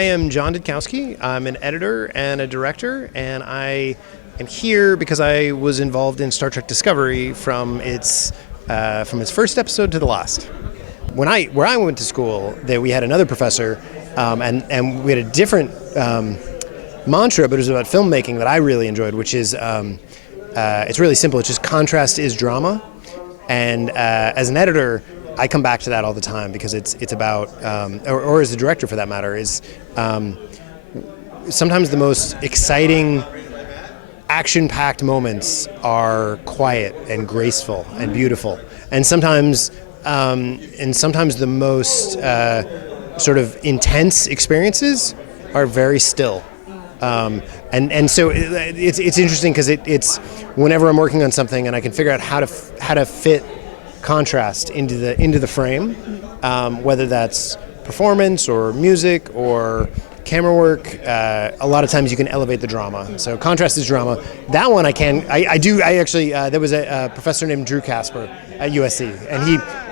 I am Jon Dudkowski. I'm an editor and a director, and I am here because I was involved in Star Trek Discovery from its first episode to the last. Where I went to school, we had another professor, and we had a different mantra, but it was about filmmaking that I really enjoyed, which is it's really simple. It's just contrast is drama, and as an editor, I come back to that all the time because it's about, or as a director for that matter, is sometimes the most exciting, action-packed moments are quiet and graceful and beautiful, and sometimes the most sort of intense experiences are very still. And so it's interesting because it's whenever I'm working on something and I can figure out how to fit contrast into the frame, whether that's performance or music or camera work, a lot of times you can elevate the drama. So contrast is drama. That one I actually there was a professor named Drew Casper at USC, and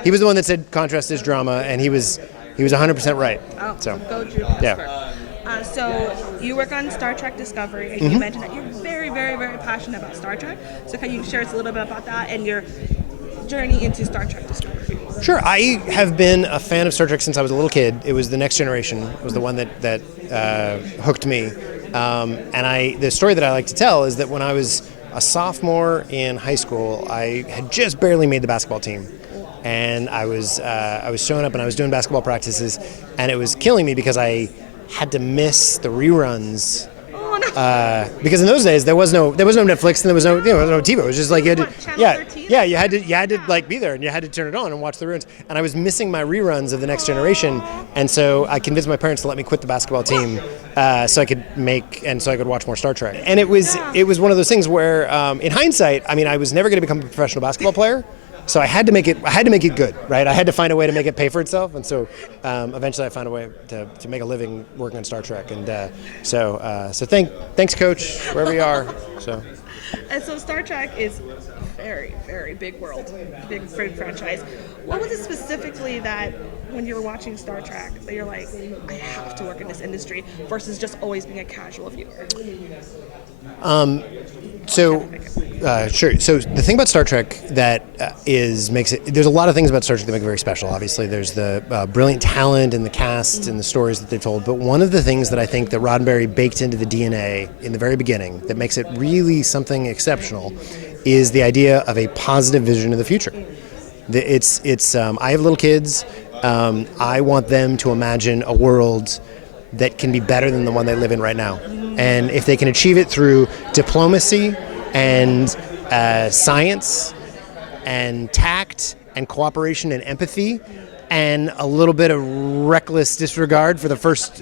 he was the one that said contrast is drama, and he was 100% right. Oh, so go Drew Casper. Yeah. So you work on Star Trek Discovery, and you mentioned that you're very, very, very passionate about Star Trek. So can you share us a little bit about that and your journey into Star Trek Discovery? Sure. I have been a fan of Star Trek since I was a little kid. It was The Next Generation. It was the one that hooked me. And the story that I like to tell is that when I was a sophomore in high school, I had just barely made the basketball team. And I was showing up and I was doing basketball practices, and it was killing me because I had to miss the reruns. Oh, no. Because in those days there was no Netflix and there was no TV. It was just like you had to like be there and you had to turn it on and watch the reruns. And I was missing my reruns of The Next Generation, and so I convinced my parents to let me quit the basketball team so I could watch more Star Trek. And it was one of those things where in hindsight, I mean, I was never going to become a professional basketball player. So I had to make it good, right? I had to find a way to make it pay for itself, and so eventually I found a way to make a living working on Star Trek, and so thanks, Coach, wherever you are. So. And so Star Trek is a very, very big world, big franchise. What was it specifically that when you were watching Star Trek that you're like, I have to work in this industry, versus just always being a casual viewer? Sure. So the thing about Star Trek that makes it. There's a lot of things about Star Trek that make it very special. Obviously, there's the brilliant talent and the cast and the stories that they've told. But one of the things that I think that Roddenberry baked into the DNA in the very beginning that makes it really something exceptional is the idea of a positive vision of the future. I have little kids. I want them to imagine a world that can be better than the one they live in right now. And if they can achieve it through diplomacy and science and tact and cooperation and empathy and a little bit of reckless disregard for the first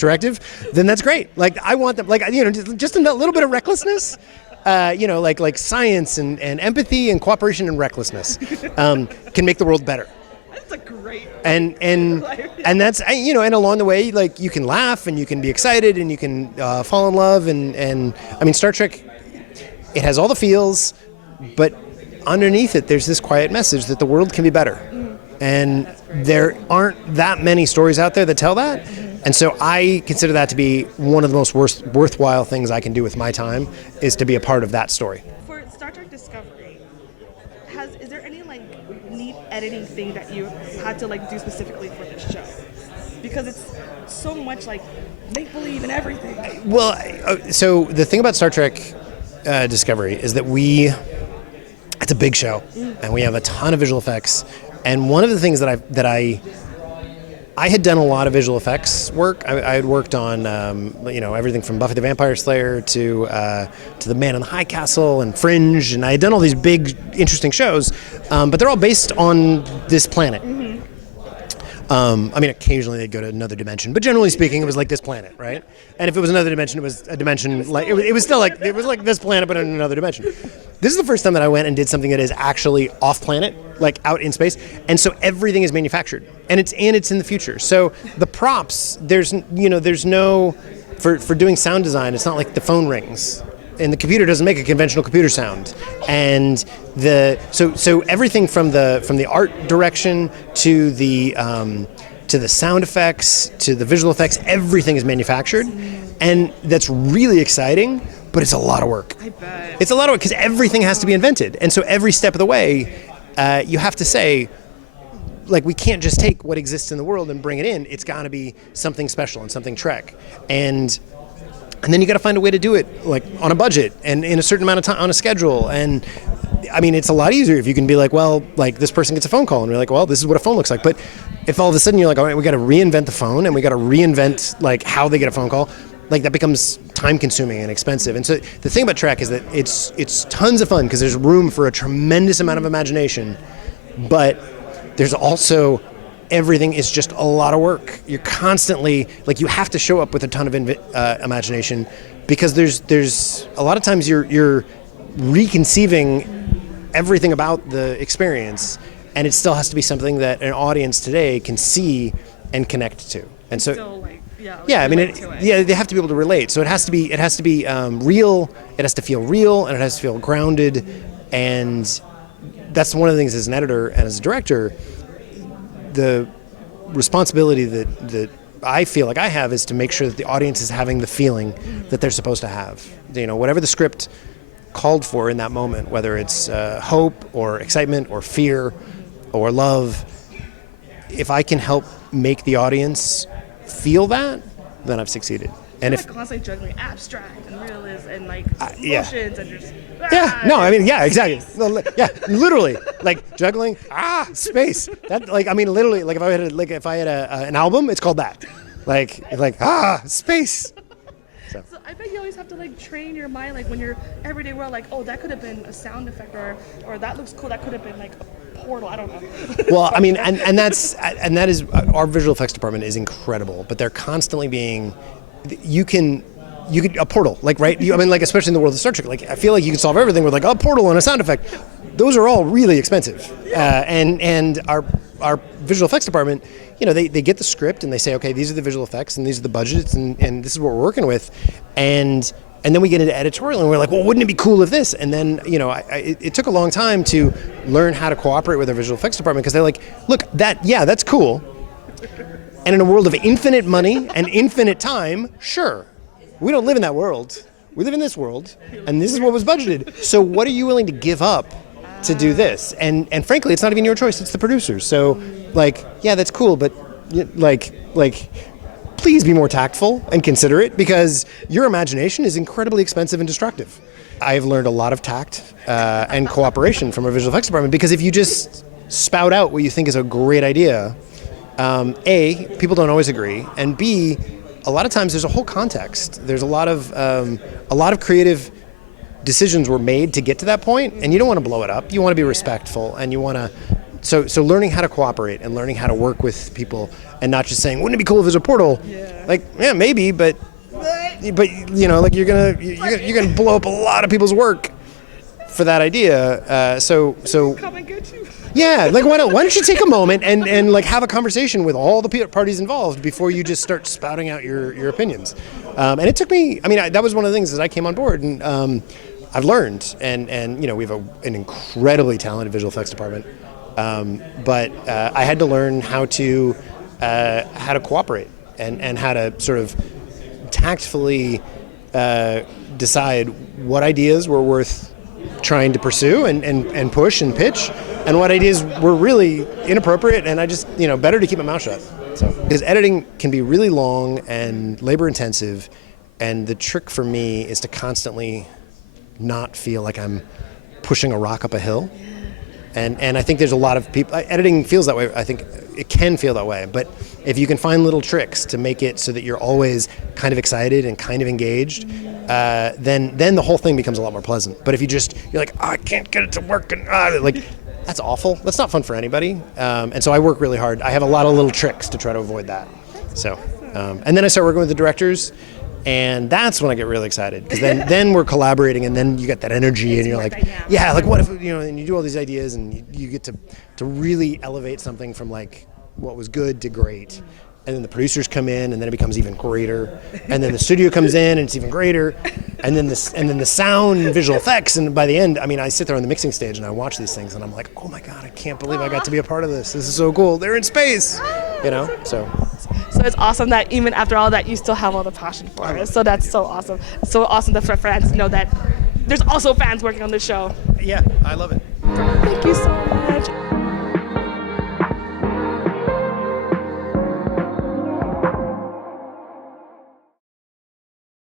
directive, then that's great. Like I want them, just a little bit of recklessness. Like science and empathy and cooperation and recklessness can make the world better. That's a great. And that's and along the way, like you can laugh and you can be excited and you can fall in love and I mean Star Trek, it has all the feels, but underneath it there's this quiet message that the world can be better, and there aren't that many stories out there that tell that, and so I consider that to be one of the most worthwhile things I can do with my time is to be a part of that story. For Star Trek Discovery, is there any neat editing thing that you had to do specifically for this show? Because it's so much make believe and everything. Well, so the thing about Star Trek Discovery is that it's a big show, and we have a ton of visual effects. And one of the things that I had done a lot of visual effects work. I had worked on everything from Buffy the Vampire Slayer to The Man in the High Castle and Fringe, and I had done all these big, interesting shows, but they're all based on this planet. I mean, occasionally they'd go to another dimension, but generally speaking, it was like this planet, right? And if it was another dimension, it was a dimension it was still like this planet, but in another dimension. This is the first time that I went and did something that is actually off planet, like out in space, and so everything is manufactured, and it's in the future. So the props, there's no for doing sound design. It's not like the phone rings. And the computer doesn't make a conventional computer sound, and so everything from the art direction to the to the sound effects, to the visual effects, everything is manufactured. And that's really exciting, but it's a lot of work. I bet. It's a lot of work because everything has to be invented. And so every step of the way, you have to say, like, we can't just take what exists in the world and bring it in. It's got to be something special and something Trek. And then you got to find a way to do it, like, on a budget and in a certain amount of time, on a schedule. And I mean, it's a lot easier if you can be like, well, like, this person gets a phone call and we're like, well, this is what a phone looks like. But if all of a sudden you're like, all right, we got to reinvent the phone and we got to reinvent, like, how they get a phone call, like, that becomes time consuming and expensive. And so the thing about Trek is that it's tons of fun because there's room for a tremendous amount of imagination, but there's also, everything is just a lot of work. You're constantly, like, you have to show up with a ton of imagination because there's a lot of times you're reconceiving everything about the experience, and it still has to be something that an audience today can see and connect to. And so, Still, like, yeah, I mean, yeah, they have to be able to relate. So it has to be real. It has to feel real, and it has to feel grounded. And that's one of the things as an editor and as a director, the responsibility that I feel like I have is to make sure that the audience is having the feeling that they're supposed to have. You know, whatever the script called for in that moment, whether it's hope or excitement or fear or love, if I can help make the audience feel that, then I've succeeded. And if constantly juggling abstract and realism and, like, yeah. emotions and just exactly. Yeah, literally, like, juggling space. That, like, I mean, literally, like, if I had an album, it's called that. Like space. So I bet you always have to, like, train your mind, like, when you're everyday world, like, oh, that could have been a sound effect, or that looks cool, that could have been, like, a portal, I don't know. Well, I mean, and that is, our visual effects department is incredible, but they're constantly being, you could a portal, like, right? I mean, like, especially in the world of Star Trek, like, I feel like you can solve everything with, like, a portal and a sound effect. Those are all really expensive. And our visual effects department, you know, they get the script and they say, okay, these are the visual effects and these are the budgets and this is what we're working with. And then we get into editorial and we're like, well, wouldn't it be cool if this? And then, you know, it took a long time to learn how to cooperate with our visual effects department because they're like, look, that's cool. And in a world of infinite money and infinite time, sure. We don't live in that world. We live in this world, and this is what was budgeted. So what are you willing to give up to do this? And frankly, it's not even your choice. It's the producers. So, like, yeah, that's cool, but like, please be more tactful and considerate because your imagination is incredibly expensive and destructive. I've learned a lot of tact and cooperation from our visual effects department because if you just spout out what you think is a great idea, A, people don't always agree, and B, a lot of times there's a whole context. There's a lot of creative decisions were made to get to that point, and you don't want to blow it up. You want to be respectful, and you want to. So learning how to cooperate and learning how to work with people, and not just saying, "Wouldn't it be cool if there's a portal?" Yeah. Like, yeah, maybe, but you know, like you're gonna blow up a lot of people's work for that idea. So come and get you. Yeah, like why don't you take a moment and like have a conversation with all the parties involved before you just start spouting out your opinions. And it took me. I mean, that was one of the things as I came on board, and I've learned. And you know, we have an incredibly talented visual effects department, but I had to learn how to cooperate and how to sort of tactfully decide what ideas were worth trying to pursue and push and pitch, and what ideas were really inappropriate, and I just, you know, better to keep my mouth shut. So, because editing can be really long and labor intensive, and the trick for me is to constantly not feel like I'm pushing a rock up a hill. And I think there's a lot of people, editing feels that way. I think it can feel that way, but if you can find little tricks to make it so that you're always kind of excited and kind of engaged, then the whole thing becomes a lot more pleasant. But if you're like, oh, I can't get it to work, and like, that's awful. That's not fun for anybody. And so I work really hard. I have a lot of little tricks to try to avoid that. So, and then I start working with the directors, and that's when I get really excited, because then we're collaborating, and then you get that energy, and you're like, yeah, like what if, you know, and you do all these ideas, and you get to really elevate something from like what was good to great. And then the producers come in, and then it becomes even greater. And then the studio comes in, and it's even greater. And then the sound and visual effects. And by the end, I mean, I sit there on the mixing stage and I watch these things, and I'm like, oh my God, I can't believe I got to be a part of this. This is so cool. They're in space. You know, so. So it's awesome that even after all that, you still have all the passion for it. So that's so awesome. So awesome that for fans know that there's also fans working on the show. Yeah, I love it. Thank you so much.